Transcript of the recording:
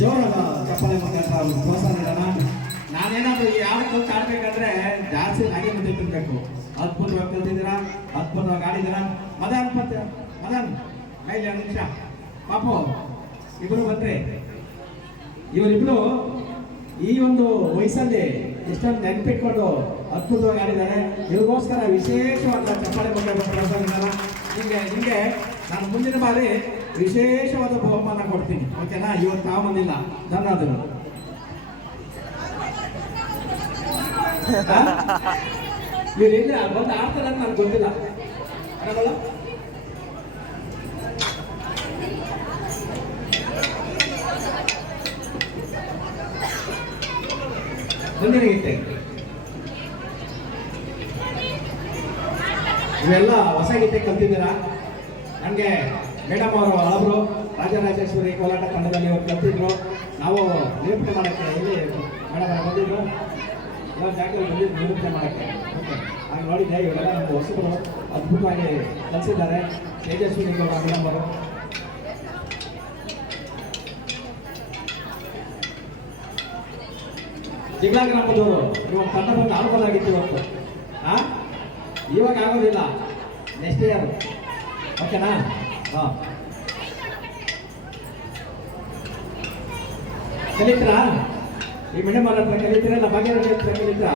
ಜೋರಾಗ ಚಪ್ಪಲಿ ಮುಖಾಂತರ ಪ್ರೋತ್ಸಾಹ ನೀಡೋಣ. ನಾನೇನಾದ್ರು ಈ ಆಡಕ್ಕೆ ಆಡ್ಬೇಕಾದ್ರೆ ಜಾಸ್ತಿ ಹಾಗೆ ಮುಂದೆ ತಿನ್ಬೇಕು. ಅದ್ಭುತವಾಗಿ ಕಲ್ತಿದ್ದೀರಾ, ಅದ್ಭುತವಾಗಿ ಆಡಿದ್ದೀರಾ. ಮದನ್ ಐದು ನಿಮಿಷ ಪಾಪು ಇಬ್ರು ಬಂದ್ರೆ ಇವರಿಬ್ರು ಈ ಒಂದು ವಯಸ್ಸಲ್ಲಿ ಎಷ್ಟೊಂದು ನೆನಪಿಟ್ಕೊಂಡು ಅದ್ಭುತವಾಗಿ ಆಡಿದ್ದಾರೆ. ಇವ್ರಿಗೋಸ್ಕರ ವಿಶೇಷವಾದ ಚಪ್ಪಾಳೆ ಮುಖಾಂತರ ಪ್ರೋತ್ಸಾಹ ನೀಡೋಣ. ನಿಮಗೆ ನಾನು ಮುಂದಿನ ಬಾರಿ ವಿಶೇಷವಾದ ಬಹುಮಾನ ಕೊಡ್ತೀನಿ, ಓಕೆನಾ? ಇವತ್ತು ನಾವು ಬಂದಿಲ್ಲ, ಧನ್ಯವಾದಗಳು. ಇವ್ರು ಇಲ್ಲ ಬಂದು ಆಡ್ತಾರೆ ಅಂತ ನನಗೆ ಗೊತ್ತಿಲ್ಲ. ಗೀತೆ ಇವೆಲ್ಲ ಹೊಸ ಗೀತೆ ಕಲ್ತಿದ್ದೀರಾ. ನನಗೆ ಮೇಡಮ್ ಅವರು ಹಳಬ್ರು ರಾಜರಾಜೇಶ್ವರಿ ಕೋಲಾಟ ತಂಡದಲ್ಲಿ ಅವ್ರು ಕಲ್ತಿದ್ರು. ನಾವು ನಿರೂಪಣೆ ಮಾಡೋಕ್ಕೆ ಇಲ್ಲಿ ಮೇಡಮ್ ಅವರು ಬಂದಿದ್ರು, ಎಲ್ಲ ಜಾಗದಲ್ಲಿ ಬಂದಿದ್ದು ನಿರೂಪಣೆ ಮಾಡೋಕ್ಕೆ. ಓಕೆ, ಹಾಗೆ ನೋಡಿದ್ದೆ ಇವರೆಲ್ಲ ನಮ್ಮದು ಹೊಸಬರು ಅದ್ಭುತವಾಗಿ ಕಲಿಸಿದ್ದಾರೆ. ತೇಜಸ್ವಿನಿ ಗೌಡ ಮೇಡಮ್ ಅವರು ಜಿಗ್ಲಾ ಗ್ರಾಮದವರು ಇವಾಗ ತಂಡ ಬಂದು ಆಡ್ಬೋದಾಗಿತ್ತು ಇವತ್ತು. ಇವಾಗ ಆಗೋದಿಲ್ಲ, ನೆಕ್ಸ್ಟ್ ಇಯರ್, ಓಕೆನಾ? ಕಲಿತ್ರಾ? ಈ ಮೇಡಮ್ ಅವ್ರ ಹತ್ರ ಕಲಿತೀರಾ? ಇಲ್ಲ ಭಾಗ್ಯರಾಜ್ ಹತ್ರ ಕಲಿತ್ರಾ?